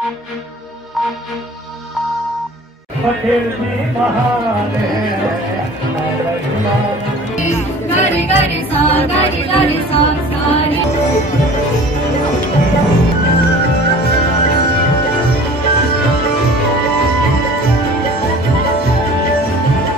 पटेल जी महान गरी गरी सा गरी सा सारी।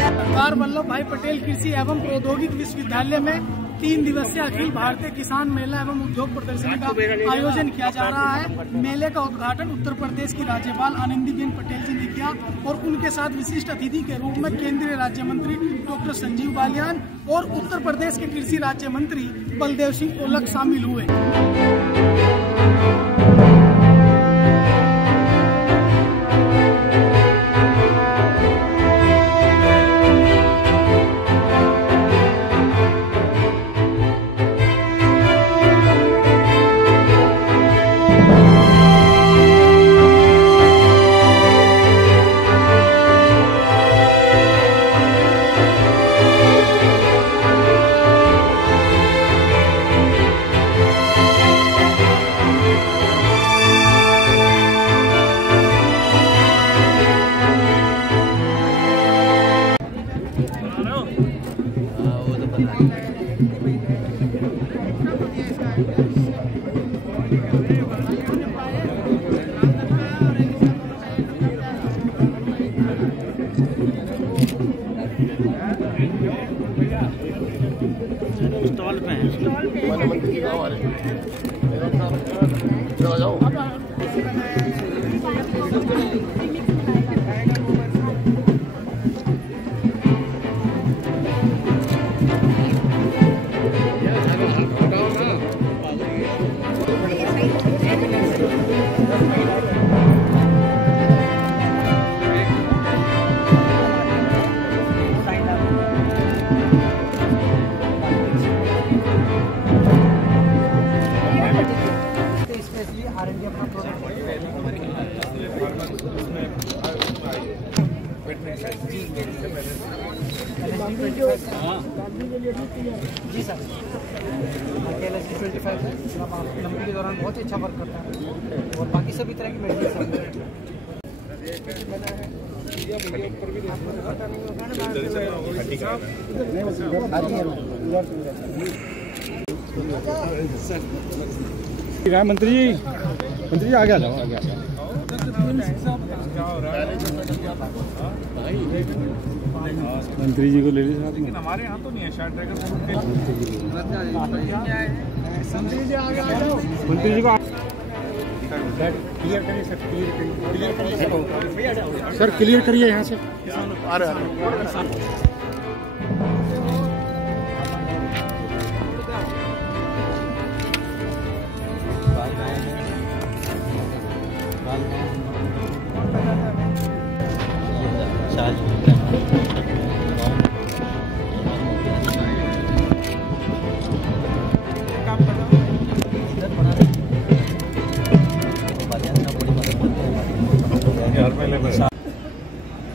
सरदार वल्लभ भाई पटेल कृषि एवं प्रौद्योगिक विश्वविद्यालय में 3 दिवसीय अखिल भारतीय किसान मेला एवं उद्योग प्रदर्शनी का आयोजन किया जा रहा है। मेले का उद्घाटन उत्तर प्रदेश की राज्यपाल आनंदीबेन पटेल जी ने किया और उनके साथ विशिष्ट अतिथि के रूप में केंद्रीय राज्य मंत्री डॉक्टर संजीव बालियान और उत्तर प्रदेश के कृषि राज्य मंत्री बलदेव सिंह ओलख शामिल हुए। स्टॉल पे हैं, जी सर। अकेला 25 है, आप लंबी के दौरान बहुत अच्छा वर्क करता है और बाकी सभी तरह की मेडिसिन मंत्री जी आगे आ जाओ, आगे आ जाओ। मंत्री जी को ले लीजिए साथ में। हमारे यहाँ तो नहीं है शायद ड्रैगन मंत्री जी आगे आ जाओ। मंत्री जी को क्लियर करिए सर, सर क्लियर करिए यहाँ से। आ रहा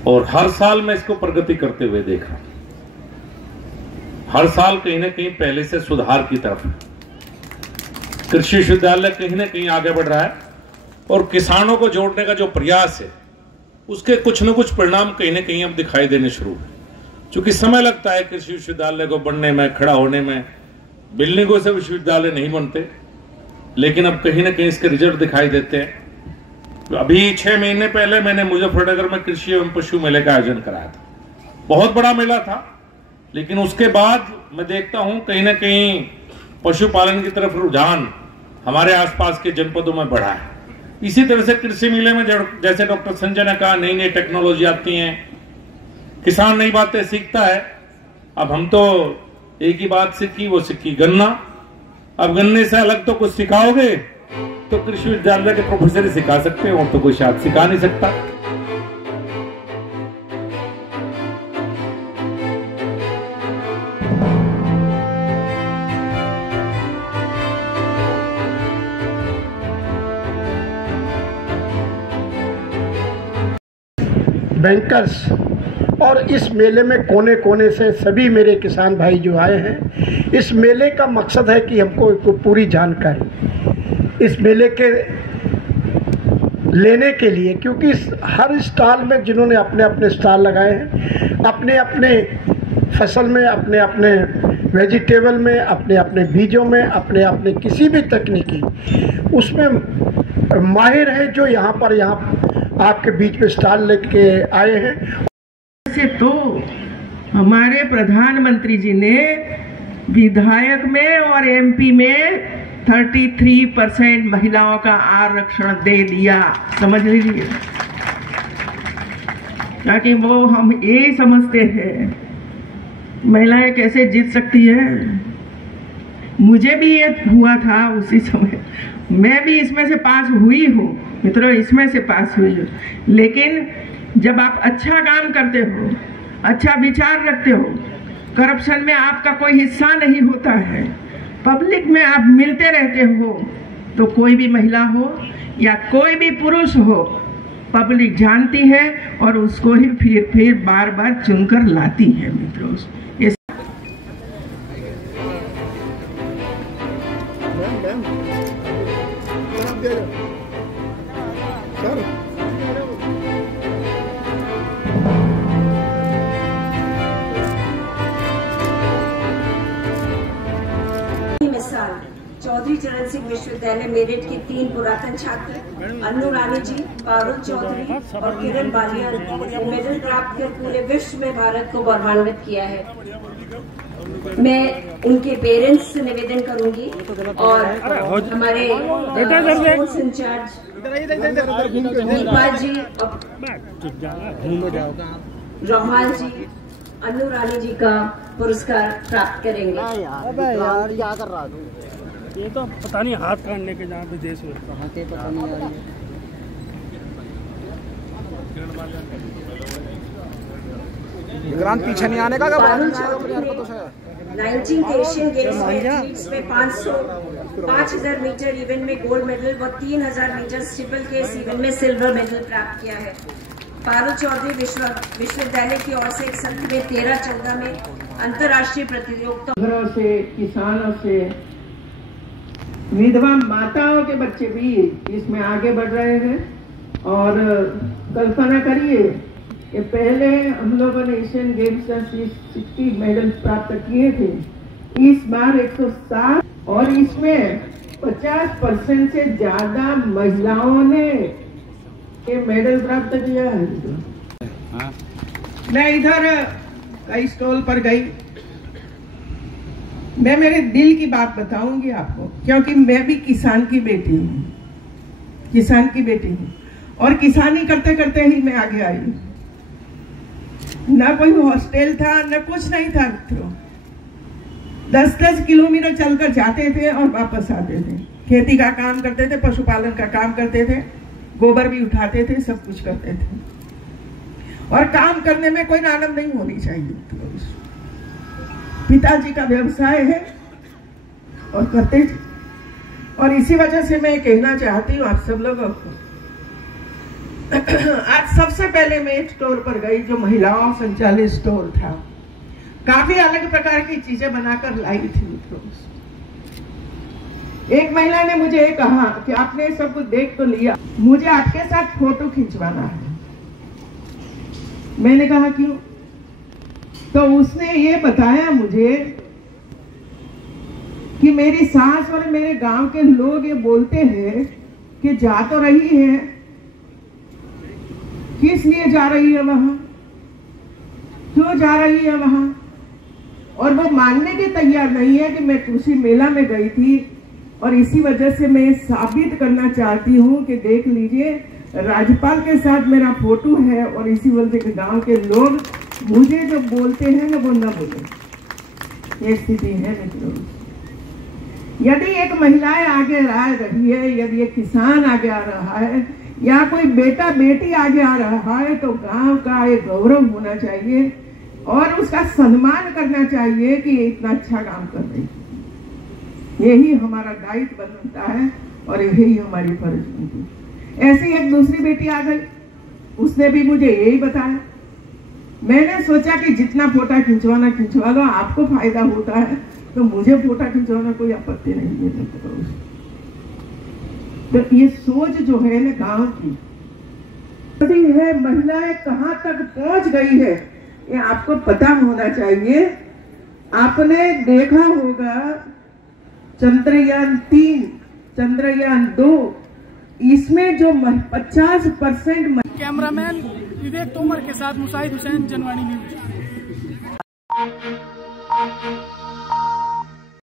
और हर साल मैं इसको प्रगति करते हुए देखा, हर साल कहीं ना कहीं पहले से सुधार की तरफ कृषि विश्वविद्यालय कहीं ना कहीं आगे बढ़ रहा है और किसानों को जोड़ने का जो प्रयास है उसके कुछ न कुछ परिणाम कहीं ना कहीं अब दिखाई देने शुरू हुए। चूंकि समय लगता है कृषि विश्वविद्यालय को बनने में, खड़ा होने में, बिल्डिंगों से विश्वविद्यालय नहीं बनते, लेकिन अब कहीं ना कहीं इसके रिजल्ट दिखाई देते हैं। अभी 6 महीने पहले मैंने मुजफ्फरनगर में कृषि एवं पशु मेले का आयोजन कराया था। बहुत बड़ा मेला था, लेकिन उसके बाद मैं देखता हूं कहीं ना कहीं पशुपालन की तरफ रुझान हमारे आसपास के जनपदों में बढ़ा है। इसी तरह से कृषि मेले में जैसे डॉक्टर संजय ने कहा, नई नई टेक्नोलॉजी आती है, किसान नई बातें सीखता है। अब हम तो एक ही बात सीखी, वो सीखी गन्ना। अब गन्ने से अलग तो कुछ सिखाओगे तो कृषि विद्यालय के प्रोफेसर ही सिखा सकते हैं, और तो कोई शायद सिखा नहीं सकता। बैंकर्स और इस मेले में कोने कोने से सभी मेरे किसान भाई जो आए हैं, इस मेले का मकसद है कि हमको पूरी जानकारी, इस मेले के लेने के लिए, क्योंकि हर स्टॉल में जिन्होंने अपने अपने स्टॉल लगाए हैं, अपने अपने फसल में, अपने अपने वेजिटेबल में, अपने अपने बीजों में, अपने अपने किसी भी तकनीकी उसमें माहिर है, जो यहाँ आपके बीच में स्टॉल लेके आए हैं। से तो हमारे प्रधानमंत्री जी ने विधायक में और एमपी में 33% महिलाओं का आरक्षण दे दिया, समझ लीजिए। ताकि वो हम यही समझते हैं महिलाएं कैसे जीत सकती है। मुझे भी ये हुआ था उसी समय, मैं भी इसमें से पास हुई हूँ मित्रों, इसमें से पास हुई हूँ। लेकिन जब आप अच्छा काम करते हो, अच्छा विचार रखते हो, करप्शन में आपका कोई हिस्सा नहीं होता है, पब्लिक में आप मिलते रहते हो, तो कोई भी महिला हो या कोई भी पुरुष हो, पब्लिक जानती है और उसको ही फिर बार बार चुनकर लाती है मित्रों। चौधरी चरण सिंह विश्वविद्यालय मेरठ की 3 पुरातन छात्र अन्नू रानी जी, पारुल चौधरी और किरण बालिया ने मेडल प्राप्त कर पूरे विश्व में भारत को गौरवान्वित किया है। मैं उनके पेरेंट्स से निवेदन करूंगी और हमारे स्पोर्ट्स इंचार्ज दीपा जी और रोहमान जी अन्नू रानी जी का पुरस्कार प्राप्त करेंगे। यार क्या कर रहा है ये तो पता नहीं, हाथ काटने के जहाँ विदेश में पता नहीं आ रही है। पीछे नहीं आने का 19th एशियन गेम्स में एथलीट्स में 5000 मीटर इवेंट में गोल्ड मेडल व 3000 मीटर स्टीपल केस इवेंट में सिल्वर मेडल प्राप्त किया है। पारुल चौधरी विश्वविद्यालय की ओर से एक सत्र में 13-14 में अंतर्राष्ट्रीय प्रतियोगिता से, किसानों से, विधवा माताओं के बच्चे भी इसमें आगे बढ़ रहे हैं। और कल्पना करिए कि पहले हम लोगों ने एशियन गेम्स में 60 मेडल प्राप्त किए थे, इस बार 107 और इसमें 50% से ज्यादा महिलाओं ने ये मेडल प्राप्त किया है। मैं इधर कई स्टॉल पर गई, मैं मेरे दिल की बात बताऊंगी आपको, क्योंकि मैं भी किसान की बेटी हूँ, किसान की बेटी हूँ और किसानी करते करते ही मैं आगे आई। ना कोई हॉस्टल था, न कुछ नहीं था मित्रों। 10-10 किलोमीटर चलकर जाते थे और वापस आते थे। खेती का काम करते थे, पशुपालन का काम करते थे, गोबर भी उठाते थे, सब कुछ करते थे। और काम करने में कोई आनंद नहीं होनी चाहिए। पिताजी का व्यवसाय है और करते थे। और इसी वजह से मैं कहना चाहती हूँ आप सब लोगों को, आज सबसे पहले मैं एक स्टोर पर गई जो महिलाओं संचालित स्टोर था। काफी अलग प्रकार की चीजें बनाकर लाई थी मित्रों। एक महिला ने मुझे कहा कि आपने सब कुछ देख तो लिया, मुझे आपके साथ फोटो खिंचवाना है। मैंने कहा क्यों? तो उसने ये बताया मुझे कि मेरी सास और मेरे गांव के लोग ये बोलते हैं कि जा तो रही है, किस लिए जा रही है वहां, क्यों जा रही है वहां, और वो मानने के तैयार नहीं है कि मैं तुलसी मेला में गई थी। और इसी वजह से मैं साबित करना चाहती हूँ कि देख लीजिए, राज्यपाल के साथ मेरा फोटो है और इसी वजह से गांव के लोग मुझे जो बोलते हैं ना वो न बोले। ये स्थिति है मित्रों। यदि एक महिला आगे आ रही है, यदि एक किसान आगे आ रहा है, या कोई बेटा बेटी आगे आ रहा है, तो गांव का एक गौरव होना चाहिए और उसका सम्मान करना चाहिए कि ये इतना अच्छा काम कर रही है। यही हमारा दायित्व बनता है और यही हमारी फर्ज बनती है। ऐसी एक दूसरी बेटी आ गई, उसने भी मुझे यही बताया। मैंने सोचा कि जितना फोटा खिंचवाना खिंचवा लो, आपको फायदा होता है तो मुझे फोटा खिंचवाना कोई आपत्ति नहीं है। तो ये सोच जो है ना गांव की है, महिलाएं कहाँ तक पहुंच गई है ये आपको पता होना चाहिए। आपने देखा होगा चंद्रयान-3, चंद्रयान-2, इसमें जो 50% कैमरामैन विवेक तोमर के साथ मुसाहिद हुसैन, जनवाणी न्यूज।